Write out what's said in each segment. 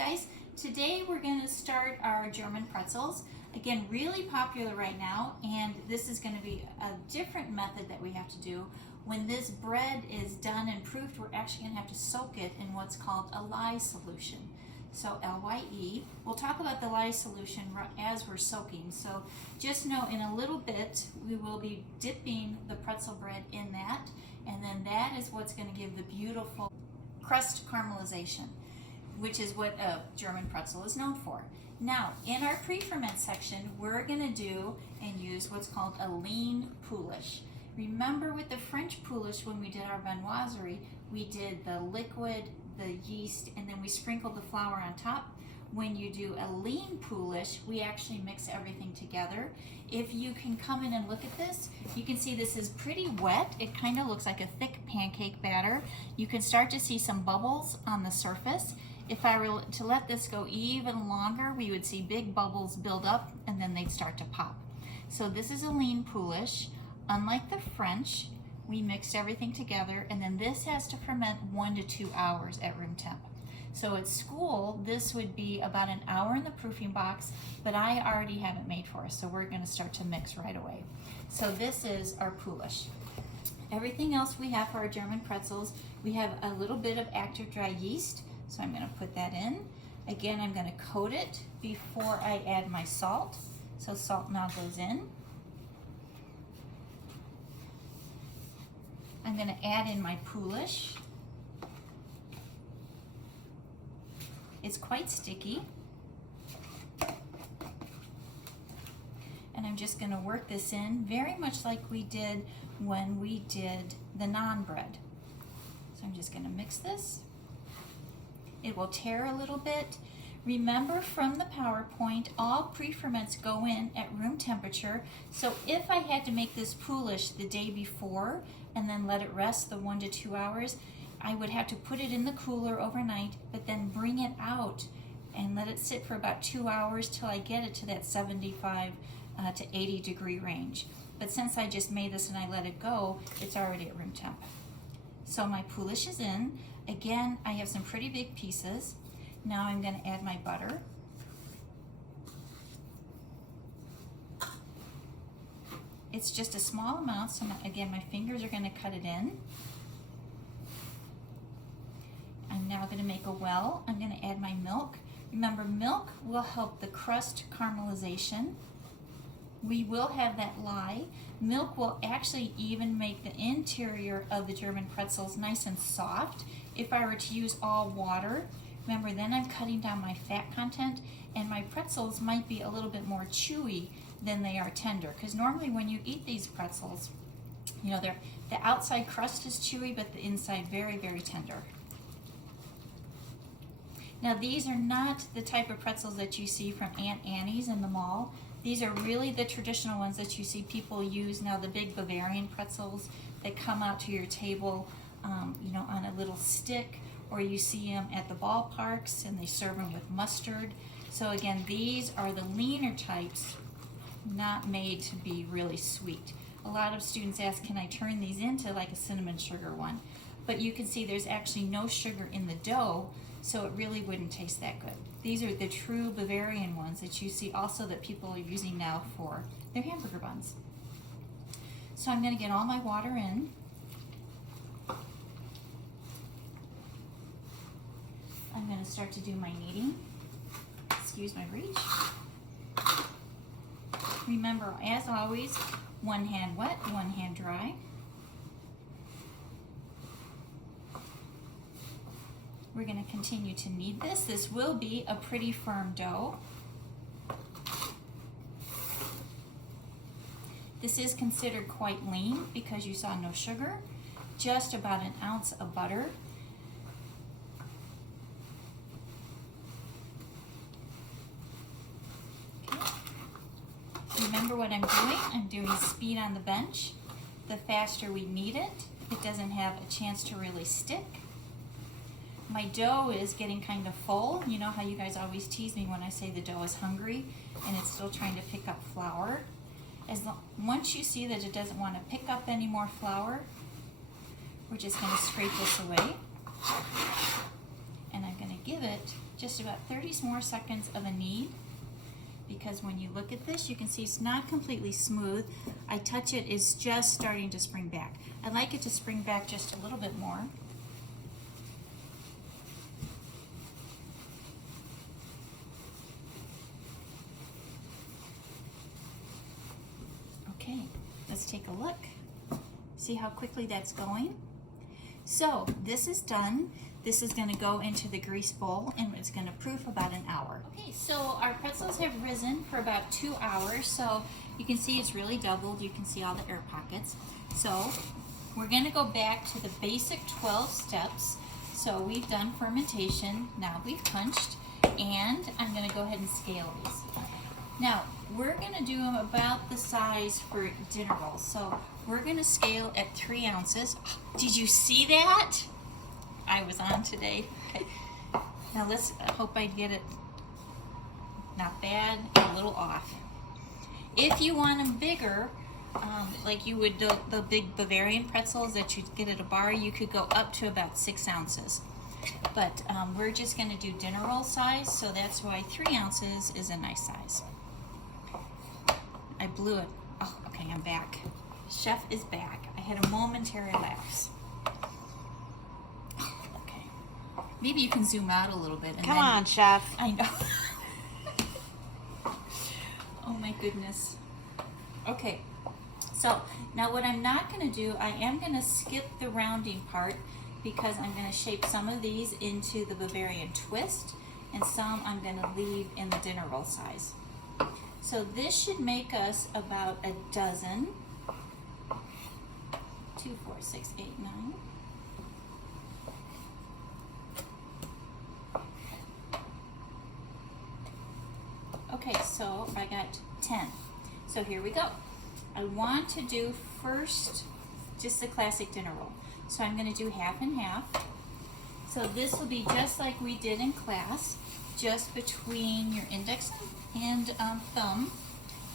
guys, today we're going to start our German pretzels. Again, really popular right now, and this is going to be a different method that we have to do. When this bread is done and proofed, we're actually going to have to soak it in what's called a lye solution. So L-Y-E. We'll talk about the lye solution as we're soaking. So just know in a little bit we will be dipping the pretzel bread in that, and then that is what's going to give the beautiful crust caramelization, which is what a German pretzel is known for. Now, in our pre-ferment section, we're going to do and use what's called a lean poulish. Remember with the French poulish, when we did our viennoiserie, we did the liquid, the yeast, and then we sprinkled the flour on top. When you do a lean poulish, we actually mix everything together. If you can come in and look at this, you can see this is pretty wet. It kind of looks like a thick pancake batter. You can start to see some bubbles on the surface. If I were to let this go even longer, we would see big bubbles build up and then they'd start to pop. So this is a lean poulish. Unlike the French, we mixed everything together, and then this has to ferment 1 to 2 hours at room temp. So at school, this would be about an hour in the proofing box, but I already have it made for us, so we're going to start to mix right away. So this is our poulish. Everything else we have for our German pretzels, we have a little bit of active dry yeast, so I'm going to put that in. Again, I'm going to coat it before I add my salt. So salt now goes in. I'm going to add in my poulish. It's quite sticky. And I'm just going to work this in very much like we did when we did the naan bread. So I'm just going to mix this. It will tear a little bit. Remember from the PowerPoint, all pre-ferments go in at room temperature. So if I had to make this poulish the day before and then let it rest the 1 to 2 hours, I would have to put it in the cooler overnight, but then bring it out and let it sit for about 2 hours till I get it to that 75 to 80 degree range. But since I just made this and I let it go, it's already at room temp. So my poulish is in. Again, I have some pretty big pieces. Now I'm going to add my butter. It's just a small amount, so again, my fingers are going to cut it in. I'm now going to make a well. I'm going to add my milk. Remember, milk will help the crust caramelization. We will have that lye. Milk will actually even make the interior of the German pretzels nice and soft. If I were to use all water, remember, then I'm cutting down my fat content, and my pretzels might be a little bit more chewy than they are tender. Because normally when you eat these pretzels, you know, the outside crust is chewy, but the inside very, very tender. Now these are not the type of pretzels that you see from Aunt Annie's in the mall. These are really the traditional ones that you see people use now, the big Bavarian pretzels that come out to your table, you know, on a little stick, or you see them at the ballparks and they serve them with mustard. So again, these are the leaner types, not made to be really sweet. A lot of students ask, can I turn these into like a cinnamon sugar one? But you can see there's actually no sugar in the dough, so it really wouldn't taste that good. These are the true Bavarian ones that you see also that people are using now for their hamburger buns. So I'm going to get all my water in. I'm going to start to do my kneading. Excuse my reach. Remember, as always, one hand wet, one hand dry. We're going to continue to knead this. This will be a pretty firm dough. This is considered quite lean because you saw no sugar, just about an ounce of butter. Remember what I'm doing? I'm doing speed on the bench. The faster we knead it, it doesn't have a chance to really stick. My dough is getting kind of full. You know how you guys always tease me when I say the dough is hungry and it's still trying to pick up flour. Once you see that it doesn't want to pick up any more flour, we're just going to scrape this away. And I'm going to give it just about 30 more seconds of a knead, because when you look at this, you can see it's not completely smooth. I touch it, it's just starting to spring back. I'd like it to spring back just a little bit more. Okay, let's take a look. See how quickly that's going? So this is done. This is going to go into the grease bowl and it's going to proof about an hour. Okay, so our pretzels have risen for about 2 hours. So you can see it's really doubled. You can see all the air pockets. So we're going to go back to the basic 12 steps. So we've done fermentation. Now we've punched, and I'm going to go ahead and scale these. Now we're going to do them about the size for dinner rolls. So we're going to scale at 3 ounces. Did you see that? I was on today. Now let's hope I get it not bad, a little off. If you want them bigger, like you would the big Bavarian pretzels that you get at a bar, you could go up to about 6 ounces. But we're just going to do dinner roll size, so that's why 3 ounces is a nice size. I blew it. Oh, okay, I'm back. Chef is back. I had a momentary lapse. Maybe you can zoom out a little bit. And Come on, Chef. I know. Oh my goodness. Okay, so now what I'm not going to do, I am going to skip the rounding part because I'm going to shape some of these into the Bavarian twist and some I'm going to leave in the dinner roll size. So this should make us about a dozen. 2, 4, 6, 8, 9. Okay, so I got 10. So here we go. I want to do first just the classic dinner roll. So I'm going to do half and half. So this will be just like we did in class, just between your index and thumb.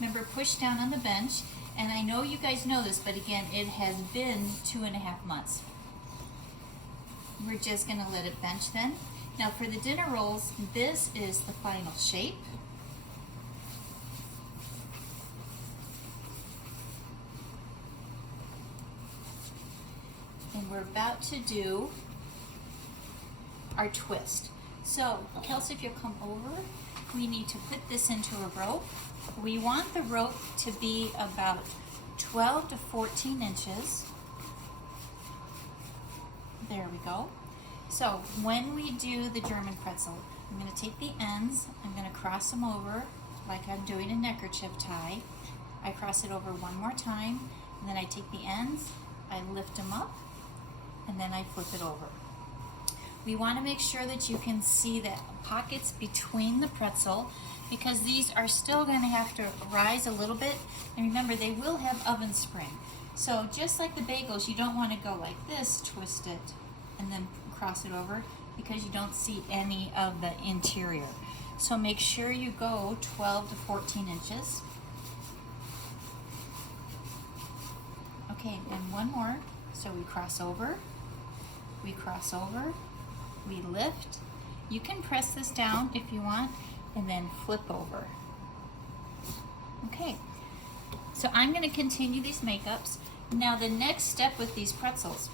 Remember, push down on the bench. And I know you guys know this, but again, it has been 2.5 months. We're just going to let it bench then. Now for the dinner rolls, this is the final shape. And we're about to do our twist. So, Kelsey, if you'll come over, we need to put this into a rope. We want the rope to be about 12 to 14 inches. There we go. So, when we do the German pretzel, I'm going to take the ends, I'm going to cross them over like I'm doing a neckerchief tie. I cross it over one more time, and then I take the ends, I lift them up, and then I flip it over. We want to make sure that you can see the pockets between the pretzel, because these are still going to have to rise a little bit. And remember, they will have oven spring. So just like the bagels, you don't want to go like this, twist it, and then cross it over, because you don't see any of the interior. So make sure you go 12 to 14 inches. Okay, and one more. So we cross over, we lift. You can press this down if you want, and then flip over. Okay, so I'm going to continue these makeups. Now the next step with these pretzels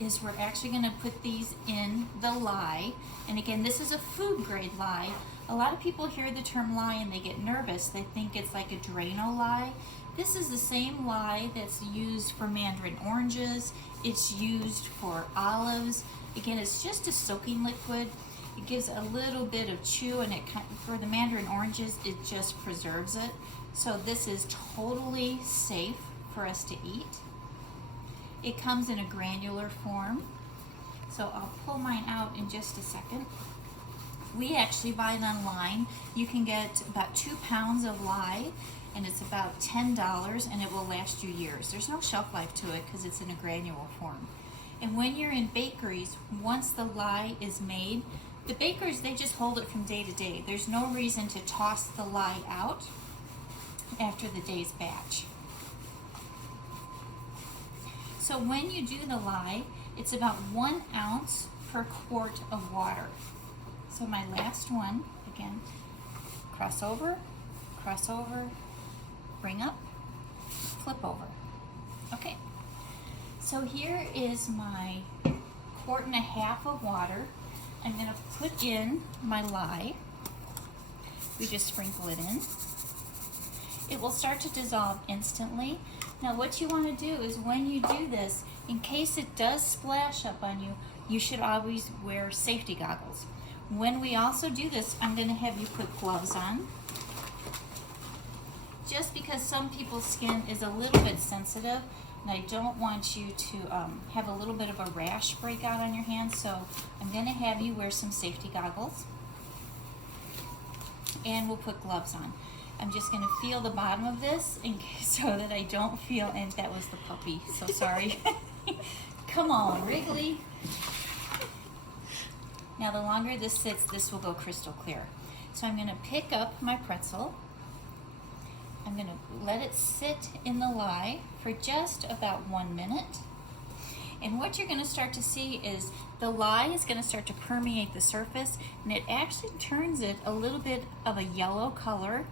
is we're actually going to put these in the lye. And again, this is a food grade lye. A lot of people hear the term lye and they get nervous. They think it's like a Drano lye. This is the same lye that's used for mandarin oranges. It's used for olives. Again, it's just a soaking liquid. It gives a little bit of chew, and for the mandarin oranges, it just preserves it. So this is totally safe for us to eat. It comes in a granular form. So I'll pull mine out in just a second. We actually buy it online. You can get about 2 pounds of lye, and it's about $10, and it will last you years. There's no shelf life to it because it's in a granule form. And when you're in bakeries, once the lye is made, the bakers, they just hold it from day to day. There's no reason to toss the lye out after the day's batch. So when you do the lye, it's about 1 ounce per quart of water. So my last one, again, cross over, bring up, flip over. Okay, so here is my 1.5 quart of water. I'm going to put in my lye. We just sprinkle it in. It will start to dissolve instantly. Now what you want to do is when you do this, in case it does splash up on you, you should always wear safety goggles. When we also do this, I'm going to have you put gloves on. Just because some people's skin is a little bit sensitive, and I don't want you to have a little bit of a rash break out on your hands, so I'm going to have you wear some safety goggles. And we'll put gloves on. I'm just going to feel the bottom of this in case, so that I don't feel, and that was the puppy, so sorry. Come on, Wrigley. Now the longer this sits, this will go crystal clear. So I'm going to pick up my pretzel. I'm going to let it sit in the lye for just about 1 minute. And what you're going to start to see is the lye is going to start to permeate the surface, and it actually turns it a little bit of a yellow color,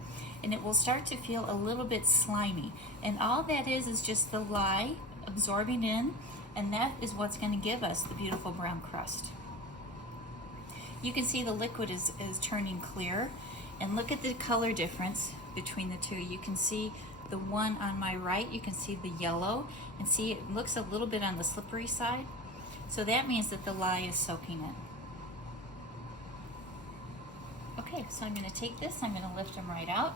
and it will start to feel a little bit slimy. And all that is just the lye absorbing in, and that is what's going to give us the beautiful brown crust. You can see the liquid is turning clear, and look at the color difference between the two. You can see the one on my right, you can see the yellow, and see it looks a little bit on the slippery side. So that means that the lye is soaking in. Okay, so I'm going to take this, I'm going to lift them right out.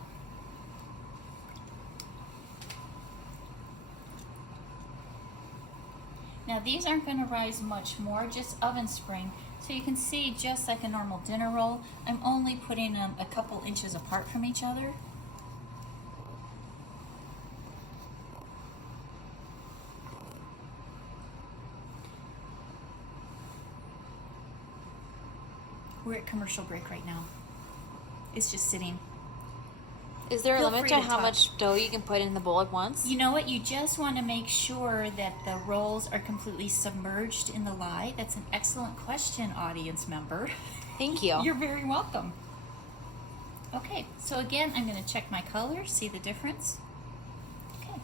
Now these aren't going to rise much more, just oven spring. So you can see, just like a normal dinner roll, I'm only putting them a couple inches apart from each other. We're at commercial break right now. It's just sitting. Is there a Feel limit free to to how talk. much dough you can put in the bowl at once? You know what? You just want to make sure that the rolls are completely submerged in the lye. That's an excellent question, audience member. Thank you. You're very welcome. Okay, so again, I'm going to check my color, see the difference. Okay.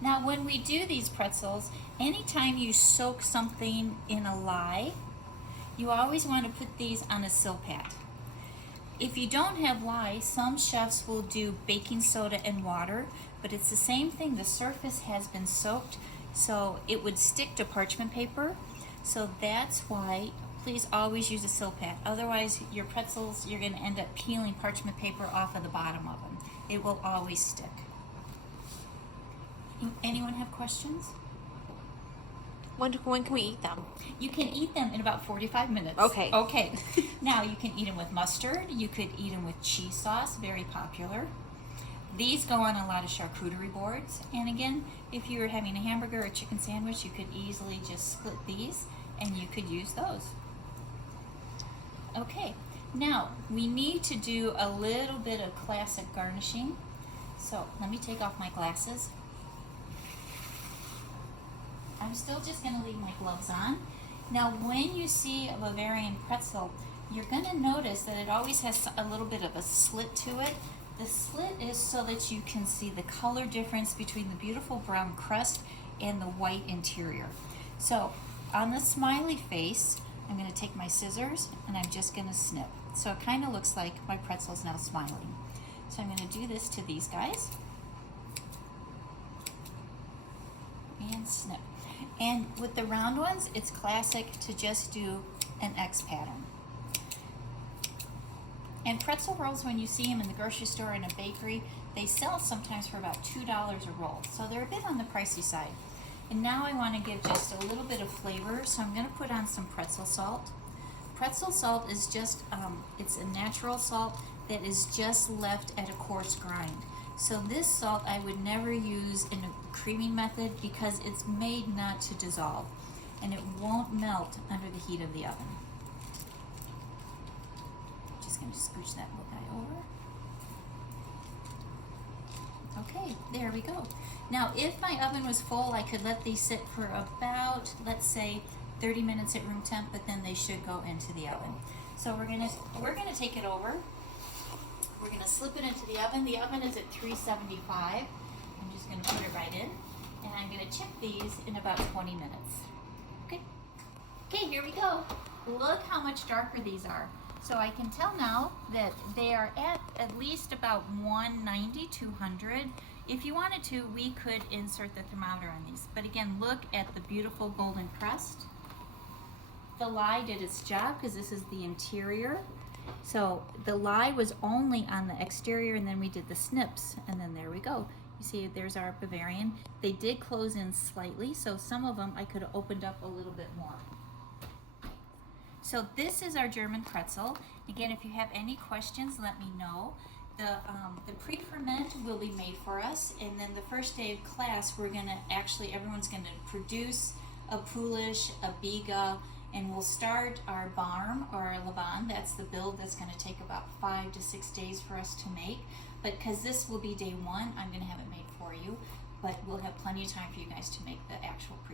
Now, when we do these pretzels, anytime you soak something in a lye, you always want to put these on a silpat. If you don't have lye, some chefs will do baking soda and water, but it's the same thing. The surface has been soaked, so it would stick to parchment paper. So that's why, please always use a silpat. Otherwise, your pretzels, you're going to end up peeling parchment paper off of the bottom of them. It will always stick. Anyone have questions? When can we eat them? You can eat them in about 45 minutes. Okay. Okay. Now you can eat them with mustard. You could eat them with cheese sauce, very popular. These go on a lot of charcuterie boards. And again, if you were having a hamburger or chicken sandwich, you could easily just split these and you could use those. Okay. Now we need to do a little bit of classic garnishing. So let me take off my glasses. I'm still just going to leave my gloves on. Now when you see a Bavarian pretzel, you're going to notice that it always has a little bit of a slit to it. The slit is so that you can see the color difference between the beautiful brown crust and the white interior. So on the smiley face, I'm going to take my scissors and I'm just going to snip. So it kind of looks like my pretzel's now smiling. So I'm going to do this to these guys. And snip. And with the round ones, it's classic to just do an X pattern. And pretzel rolls, when you see them in the grocery store or in a bakery, they sell sometimes for about $2 a roll. So they're a bit on the pricey side. And now I want to give just a little bit of flavor, so I'm going to put on some pretzel salt. Pretzel salt is just, it's a natural salt that is just left at a coarse grind. So this salt I would never use in a creaming method because it's made not to dissolve and it won't melt under the heat of the oven. Just going to scooch that little guy over. Okay, there we go. Now if my oven was full, I could let these sit for about, let's say, 30 minutes at room temp, but then they should go into the oven. So we're gonna take it over. We're gonna slip it into the oven. The oven is at 375. I'm just gonna put it right in, and I'm gonna chip these in about 20 minutes. Okay. Okay, here we go. Look how much darker these are. So I can tell now that they are at least about 190, 200. If you wanted to, we could insert the thermometer on these. But again, look at the beautiful golden crust. The lye did its job because this is the interior. So the lye was only on the exterior, and then we did the snips, and then there we go. You see, there's our Bavarian. They did close in slightly, so some of them I could have opened up a little bit more. So this is our German pretzel. Again, if you have any questions, let me know. The pre-ferment will be made for us, and then the first day of class, everyone's gonna produce a Polish, a Biga, and we'll start our barm or our Laban. That's the build that's gonna take about 5 to 6 days for us to make. But because this will be day one, I'm gonna have it made for you, but we'll have plenty of time for you guys to make the actual pre